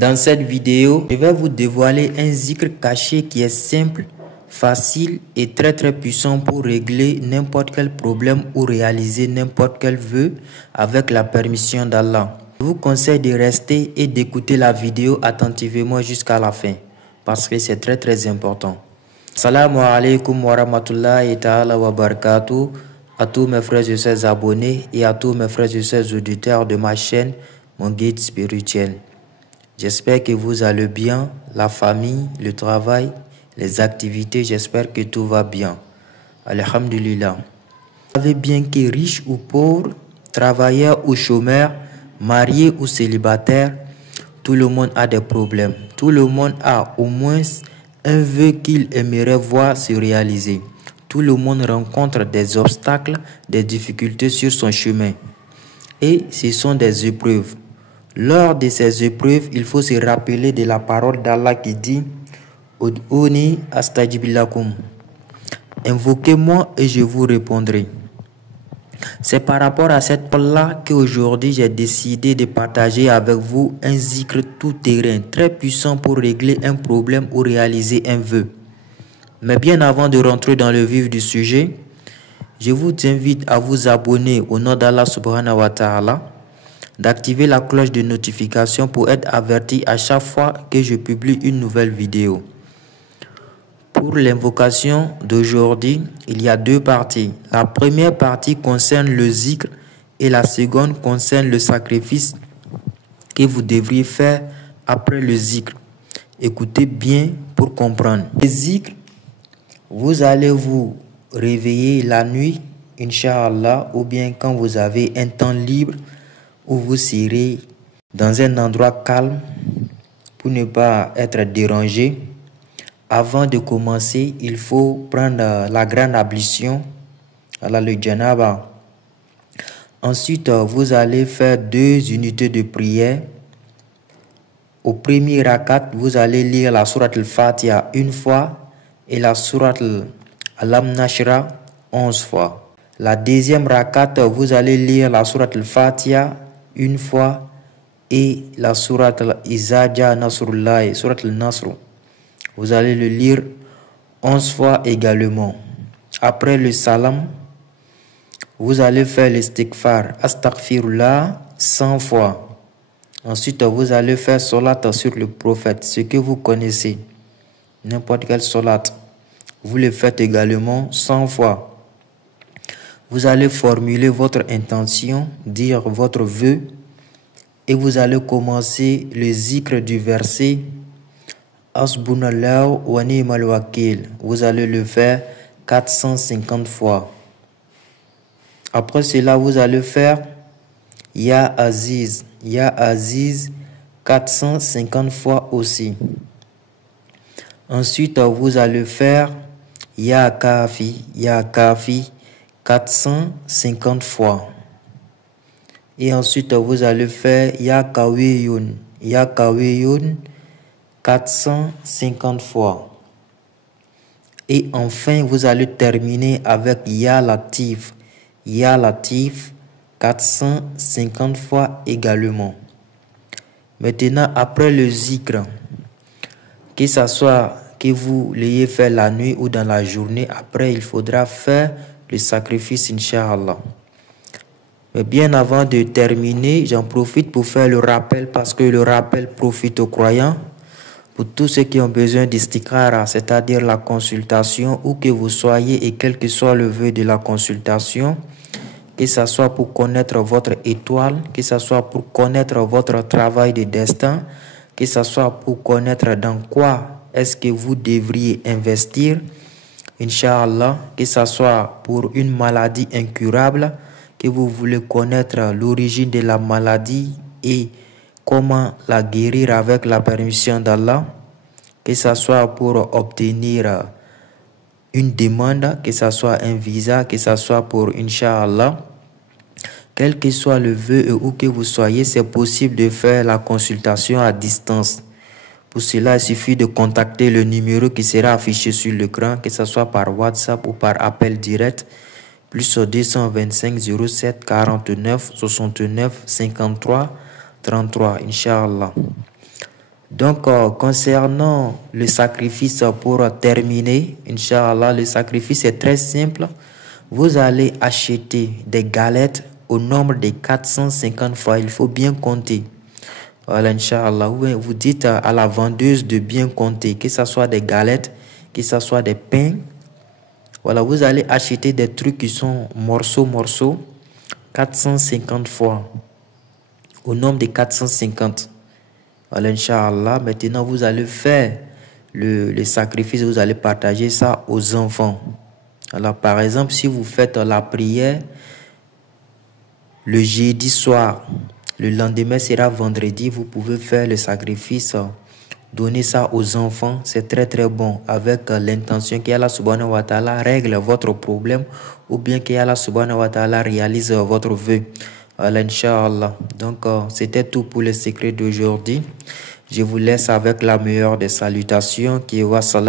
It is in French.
Dans cette vidéo, je vais vous dévoiler un zikr caché qui est simple, facile et très puissant pour régler n'importe quel problème ou réaliser n'importe quel vœu avec la permission d'Allah. Je vous conseille de rester et d'écouter la vidéo attentivement jusqu'à la fin parce que c'est très important. Assalamu alaikum wa rahmatullahi ta'ala wa barakatuh à tous mes frères et sœurs abonnés et à tous mes frères et sœurs auditeurs de ma chaîne, mon guide spirituel. J'espère que vous allez bien, la famille, le travail, les activités, j'espère que tout va bien. Alhamdulillah. Vous savez bien que riche ou pauvre, travailleur ou chômeur, marié ou célibataire, tout le monde a des problèmes. Tout le monde a au moins un vœu qu'il aimerait voir se réaliser. Tout le monde rencontre des obstacles, des difficultés sur son chemin. Et ce sont des épreuves. Lors de ces épreuves, il faut se rappeler de la parole d'Allah qui dit « Ud'uni astajib lakum » Invoquez-moi et je vous répondrai. C'est par rapport à cette parole-là qu'aujourd'hui j'ai décidé de partager avec vous un zikr tout-terrain très puissant pour régler un problème ou réaliser un vœu. Mais bien avant de rentrer dans le vif du sujet, je vous invite à vous abonner au nom d'Allah subhanahu wa ta'ala, d'activer la cloche de notification pour être averti à chaque fois que je publie une nouvelle vidéo. Pour l'invocation d'aujourd'hui, il y a deux parties. La première partie concerne le zikr et la seconde concerne le sacrifice que vous devriez faire après le zikr. Écoutez bien pour comprendre. Le zikr, vous allez vous réveiller la nuit, Inch'Allah, ou bien quand vous avez un temps libre où vous serez dans un endroit calme pour ne pas être dérangé. Avant de commencer, il faut prendre la grande ablution, le janaba. Ensuite, vous allez faire 2 unités de prière. Au premier rakat, vous allez lire la sourate al-Fatiha une fois et la sourate al-Alam Nashra 11 fois. La deuxième rakat, vous allez lire la sourate al-Fatiha une fois et la sourate Iza Jaa Nasrullah, sourate al-Nasr. Vous allez le lire 11 fois également. Après le salam, vous allez faire l'istighfar, astaghfirullah 100 fois. Ensuite, vous allez faire salat sur le prophète, ce que vous connaissez. N'importe quel salat. Vous le faites également 100 fois. Vous allez formuler votre intention, dire votre vœu, et vous allez commencer le zikr du verset Hasbunallahu wa ni'mal wakil. Vous allez le faire 450 fois. Après cela, vous allez faire Ya Aziz 450 fois aussi. Ensuite, vous allez faire Ya Kafi 450 fois. Et ensuite, vous allez faire Ya Kawiyun 450 fois. Et enfin, vous allez terminer avec Ya Latif 450 fois également. Maintenant, après le zikr, que ce soit que vous l'ayez fait la nuit ou dans la journée, après il faudra faire le sacrifice, Inch'Allah. Mais bien avant de terminer, j'en profite pour faire le rappel parce que le rappel profite aux croyants. Pour tous ceux qui ont besoin d'istikhara, c'est-à-dire la consultation, où que vous soyez et quel que soit le vœu de la consultation, que ce soit pour connaître votre étoile, que ce soit pour connaître votre travail de destin, que ce soit pour connaître dans quoi est-ce que vous devriez investir, Inch'Allah, que ce soit pour une maladie incurable, que vous voulez connaître l'origine de la maladie et comment la guérir avec la permission d'Allah, que ce soit pour obtenir une demande, que ce soit un visa, que ce soit pour Inch'Allah, quel que soit le vœu et où que vous soyez, c'est possible de faire la consultation à distance. Pour cela, il suffit de contacter le numéro qui sera affiché sur l'écran, que ce soit par WhatsApp ou par appel direct, plus 225 07 49 69 53 33, Inch'Allah. Donc, concernant le sacrifice pour terminer, Inch'Allah, le sacrifice est très simple. Vous allez acheter des galettes au nombre de 450 fois. Il faut bien compter. Voilà, Inch'Allah. Vous dites à la vendeuse de bien compter, que ce soit des galettes, que ce soit des pains. Voilà, vous allez acheter des trucs qui sont morceaux, 450 fois. Au nombre de 450. Voilà, Inch'Allah. Maintenant, vous allez faire le sacrifice, vous allez partager ça aux enfants. Alors, par exemple, si vous faites la prière le jeudi soir, le lendemain sera vendredi, vous pouvez faire le sacrifice, donner ça aux enfants, c'est très très bon, avec l'intention qu'Allah subhanahu wa ta'ala règle votre problème ou bien qu'Allah subhanahu wa ta'ala réalise votre vœu. Voilà, Inch'Allah. Donc, c'était tout pour le secret d'aujourd'hui. Je vous laisse avec la meilleure des salutations qui est wa salam.